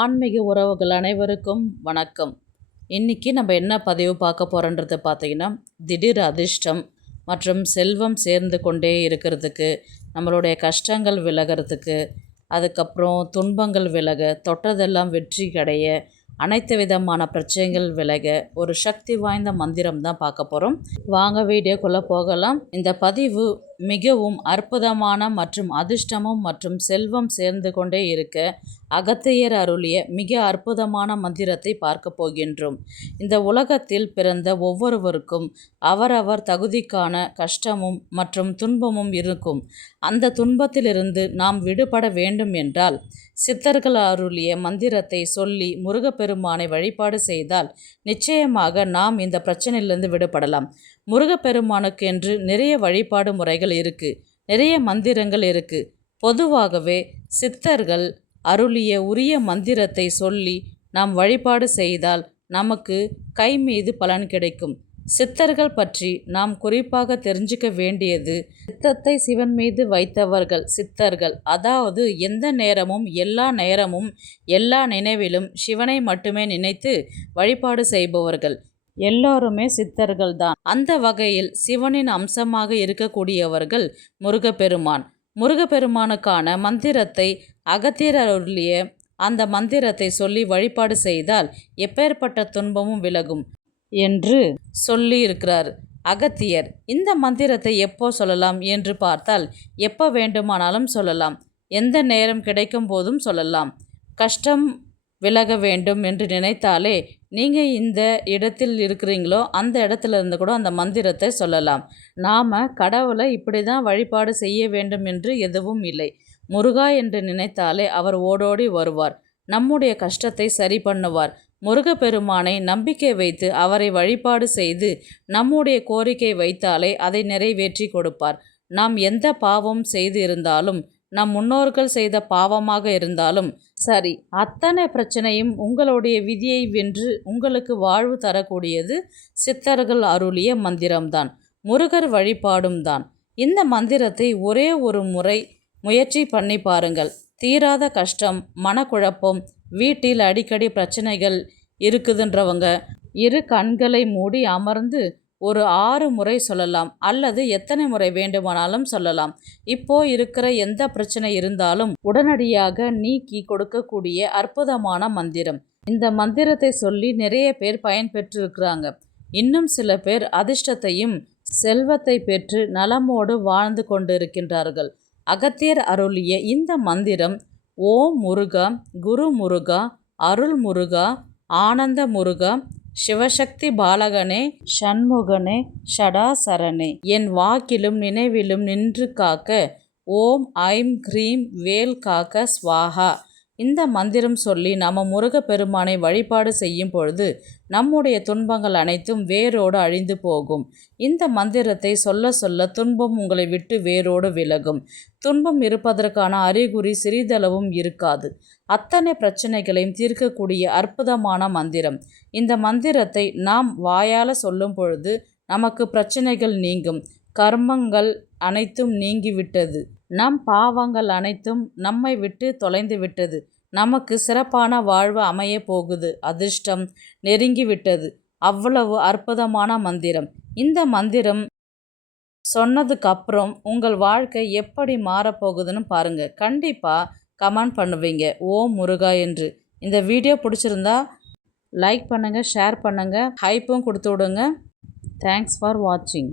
ஆன்மீக உறவுகள் அனைவருக்கும் வணக்கம். இன்றைக்கி நம்ம என்ன பதிவு பார்க்க போகிறோன்றது பார்த்திங்கன்னா, திடீர் அதிர்ஷ்டம் மற்றும் செல்வம் சேர்ந்து கொண்டே இருக்கிறதுக்கு, நம்மளுடைய கஷ்டங்கள் விலகிறதுக்கு, அதுக்கப்புறம் துன்பங்கள் விலக, தொட்டதெல்லாம் வெற்றி அடைய, அனைத்து விதமான பிரச்சனைகள் விலக ஒரு சக்தி வாய்ந்த மந்திரம் தான் பார்க்க போகிறோம். வாங்க வீடியோக்குள்ளே போகலாம். இந்த பதிவு மிகவும் அற்புதமான மற்றும் அதிர்ஷ்டமும் மற்றும் செல்வம் சேர்ந்து கொண்டே இருக்க அகத்தியர் அருளிய மிக அற்புதமான மந்திரத்தை பார்க்க போகின்றோம். இந்த உலகத்தில் பிறந்த ஒவ்வொருவருக்கும் அவரவர் தகுதிக்கான கஷ்டமும் மற்றும் துன்பமும் இருக்கும். அந்த துன்பத்திலிருந்து நாம் விடுபட வேண்டும் என்றால் சித்தர்கள் அருளிய மந்திரத்தை சொல்லி முருகப்பெருமானை வழிபாடு செய்தால் நிச்சயமாக நாம் இந்த பிரச்சனையிலிருந்து விடுபடலாம். முருகப்பெருமானுக்கு என்று நிறைய வழிபாடு முறைகள் இருக்குது, நிறைய மந்திரங்கள் இருக்குது. பொதுவாகவே சித்தர்கள் அருளிய உரிய மந்திரத்தை சொல்லி நாம் வழிபாடு செய்தால் நமக்கு கை மீது பலன் கிடைக்கும். சித்தர்கள் பற்றி நாம் குறிப்பாக தெரிஞ்சுக்க வேண்டியது, சித்தத்தை சிவன் மீது வைத்தவர்கள் சித்தர்கள். அதாவது எந்த நேரமும் எல்லா நினைவிலும் சிவனை மட்டுமே நினைத்து வழிபாடு செய்பவர்கள் எல்லோருமே சித்தர்கள் தான். அந்த வகையில் சிவனின் அம்சமாக இருக்கக்கூடியவர்கள் முருகப்பெருமான். முருகப்பெருமானுக்கான மந்திரத்தை அகத்தியர் அருளிய அந்த மந்திரத்தை சொல்லி வழிபாடு செய்தால் எப்பேற்பட்ட துன்பமும் விலகும் என்று சொல்லி இருக்கிறார் அகத்தியர். இந்த மந்திரத்தை எப்போ சொல்லலாம் என்று பார்த்தால், எப்போ வேண்டுமானாலும் சொல்லலாம், எந்த நேரம் கிடைக்கும் போதும் சொல்லலாம். கஷ்டம் விலக வேண்டும் என்று நினைத்தாலே நீங்கள் இந்த இடத்தில் இருக்கிறீங்களோ அந்த இடத்துல இருந்து கூட அந்த மந்திரத்தை சொல்லலாம். நாம் கடவுளை இப்படி தான் வழிபாடு செய்ய வேண்டும் என்று எதுவும் இல்லை. முருகா என்று நினைத்தாலே அவர் ஓடோடி வருவார், நம்முடைய கஷ்டத்தை சரி பண்ணுவார். முருகப்பெருமானை நம்பிக்கை வைத்து அவரை வழிபாடு செய்து நம்முடைய கோரிக்கை வைத்தாலே அதை நிறைவேற்றி கொடுப்பார். நாம் எந்த பாவம் செய்து இருந்தாலும், நம் முன்னோர்கள் செய்த பாவமாக இருந்தாலும் சரி, அத்தனை பிரச்சனையும் உங்களுடைய விதியை வென்று உங்களுக்கு வாழ்வு தரக்கூடியது சித்தர்கள் அருளிய மந்திரம்தான், முருகர் வழிபாடும் தான். இந்த மந்திரத்தை ஒரே ஒரு முறை முயற்சி பண்ணி பாருங்கள். தீராத கஷ்டம், மனக்குழப்பம், வீட்டில் அடிக்கடி பிரச்சனைகள் இருக்குதுன்றவங்க இரு கண்களை மூடி அமர்ந்து ஒரு 6 முறை சொல்லலாம், அல்லது எத்தனை முறை வேண்டுமானாலும் சொல்லலாம். இப்போ இருக்கிற எந்த பிரச்சனை இருந்தாலும் உடனடியாக நீக்கி கொடுக்கக்கூடிய அற்புதமான மந்திரம். இந்த மந்திரத்தை சொல்லி நிறைய பேர் பயன்பெற்றிருக்கிறாங்க. இன்னும் சில பேர் அதிர்ஷ்டத்தையும் செல்வத்தை பெற்று நலமோடு வாழ்ந்து கொண்டிருக்கின்றார்கள். அகத்தியர் அருளிய இந்த மந்திரம் ஓம் முருகா, குரு முருகா, அருள் முருகா, ஆனந்த முருகா, சிவசக்தி பாலகனே, சண்முகனே, ஷடாசரனே, என் வாக்கிலும் நினைவிலும் நின்று காக்க ஓம் ஐம் க்ரீம் வேல் காக்க ஸ்வாஹா. இந்த மந்திரம் சொல்லி நம்ம முருகப்பெருமானை வழிபாடு செய்யும் பொழுது நம்முடைய துன்பங்கள் அனைத்தும் வேரோடு அழிந்து போகும். இந்த மந்திரத்தை சொல்ல சொல்ல துன்பம் உங்களை விட்டு வேரோடு விலகும். துன்பம் இருப்பதற்கான அறிகுறி சிறிதளவும் இருக்காது. அத்தனை பிரச்சனைகளையும் தீர்க்கக்கூடிய அற்புதமான மந்திரம். இந்த மந்திரத்தை நாம் வாயால் சொல்லும் பொழுது நமக்கு பிரச்சனைகள் நீங்கும், கர்மங்கள் அனைத்தும் நீங்கிவிட்டது, நம் பாவங்கள் அனைத்தும் நம்மை விட்டு தொலைந்து விட்டது, நமக்கு சிறப்பான வாழ்வு அமைய போகுது, அதிர்ஷ்டம் நெருங்கிவிட்டது. அவ்வளவு அற்புதமான மந்திரம். இந்த மந்திரம் சொன்னதுக்கப்புறம் உங்கள் வாழ்க்கை எப்படி மாறப்போகுதுன்னு பாருங்கள். கண்டிப்பாக கமெண்ட் பண்ணுவீங்க ஓம் முருகா என்று. இந்த வீடியோ பிடிச்சிருந்தா லைக் பண்ணுங்கள், ஷேர் பண்ணுங்கள், ஹைப்பும் கொடுத்து விடுங்க. தேங்க்ஸ் ஃபார் வாட்சிங்.